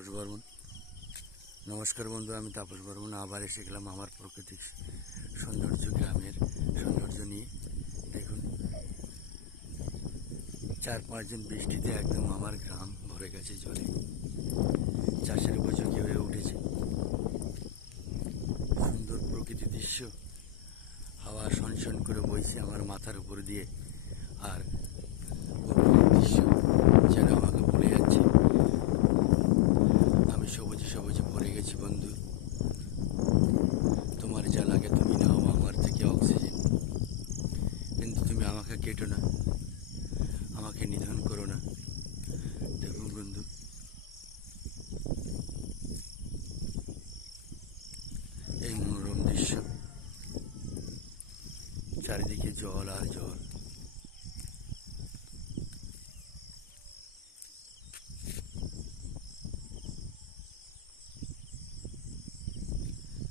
তাপস বর্মন। নমস্কার বন্ধু, আমি তাপস বর্মন আবার এসে গেলাম আমার প্রাকৃতিক সৌন্দর্য, গ্রামের সৌন্দর্য নিয়ে। দেখুন, 4-5 দিন বৃষ্টিতে একদম আমার গ্রাম ভরে গেছে জলে, চাষের উপযোগী হয়ে উঠেছে। সুন্দর প্রকৃতি দৃশ্য, হাওয়া শনশন করে বইছে আমার মাথার উপর দিয়ে, আর দৃশ্য যেন আমাকে ভুলে যাচ্ছে। আমি সবুজে সবুজে ভরে গেছি বন্ধু। তোমার যা লাগে তুমি নাও আমার থেকে অক্সিজেন, কিন্তু তুমি আমাকে কেটো না, আমাকে নিধন করো না। দেখুন বন্ধু, এই মনোরম দৃশ্য, চারিদিকে জল আর জল।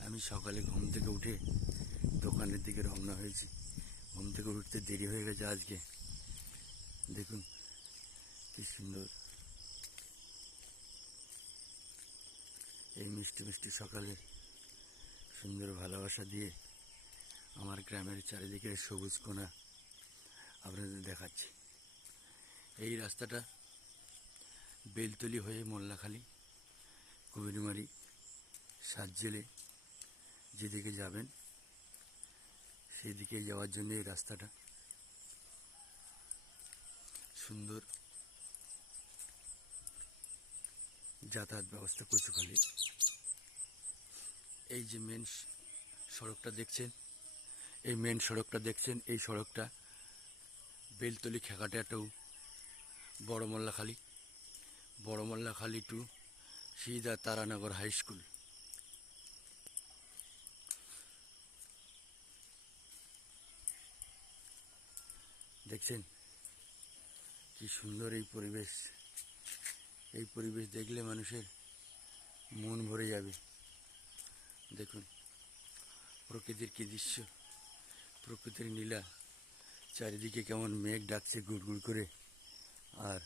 আমি সকালে ঘুম থেকে উঠে দোকানের দিকে রওনা হয়েছি। ঘুম থেকে উঠতে দেরি হয়ে গেছে আজকে। দেখুন কি সুন্দর এই মিষ্টি মিষ্টি সকালে সুন্দর ভালোবাসা দিয়ে আমার গ্রামের চারিদিকে সবুজ কোণা আপনাদের দেখাচ্ছি। এই রাস্তাটা বেলতলি হয়ে মোল্লাখালী, কুমিরমারি, সাতজেলে যেদিকে যাবেন সেই দিকে যাওয়ার জন্য এই রাস্তাটা সুন্দর যাতায়াত ব্যবস্থা কচুখালি। এই যে মেন সড়কটা দেখছেন, এই সড়কটা বেলতলি খেকাটা টু বড় Mollakhali two সিদা Taranagar high school. দেখছেন কি সুন্দর এই পরিবেশ। এই পরিবেশ দেখলে মানুষের মন ভরে যাবে। দেখুন প্রকৃতির কি দৃশ্য, প্রকৃতির নীলা, চারিদিকে কেমন মেঘ ডাকছে গুড়গুড় করে, আর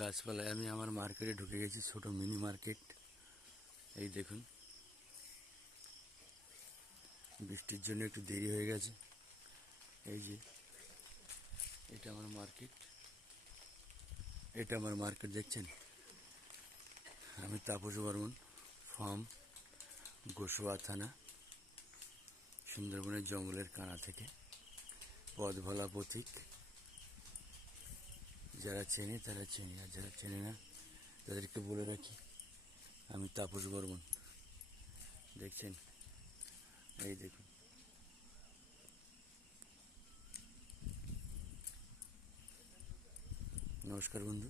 গাছপালায়। আমি আমার মার্কেটে ঢুকে গেছি, ছোট মিনি মার্কেট। এই দেখুন, বৃষ্টির জন্য একটু দেরি হয়ে গেছে। এই যে এটা আমার মার্কেট, দেখছেন। আমি তাপস বর্মন, ফর্ম গোসবা থানা, সুন্দরবনের জঙ্গলের কানা থেকে, পথ ভোলা পথিক। যারা চেনে তারা চেনে, আর যারা চেনে না তাদেরকে বলে রাখি, আমি তাপস বর্মন। দেখছেন, এই দেখুন। নমস্কার বন্ধু।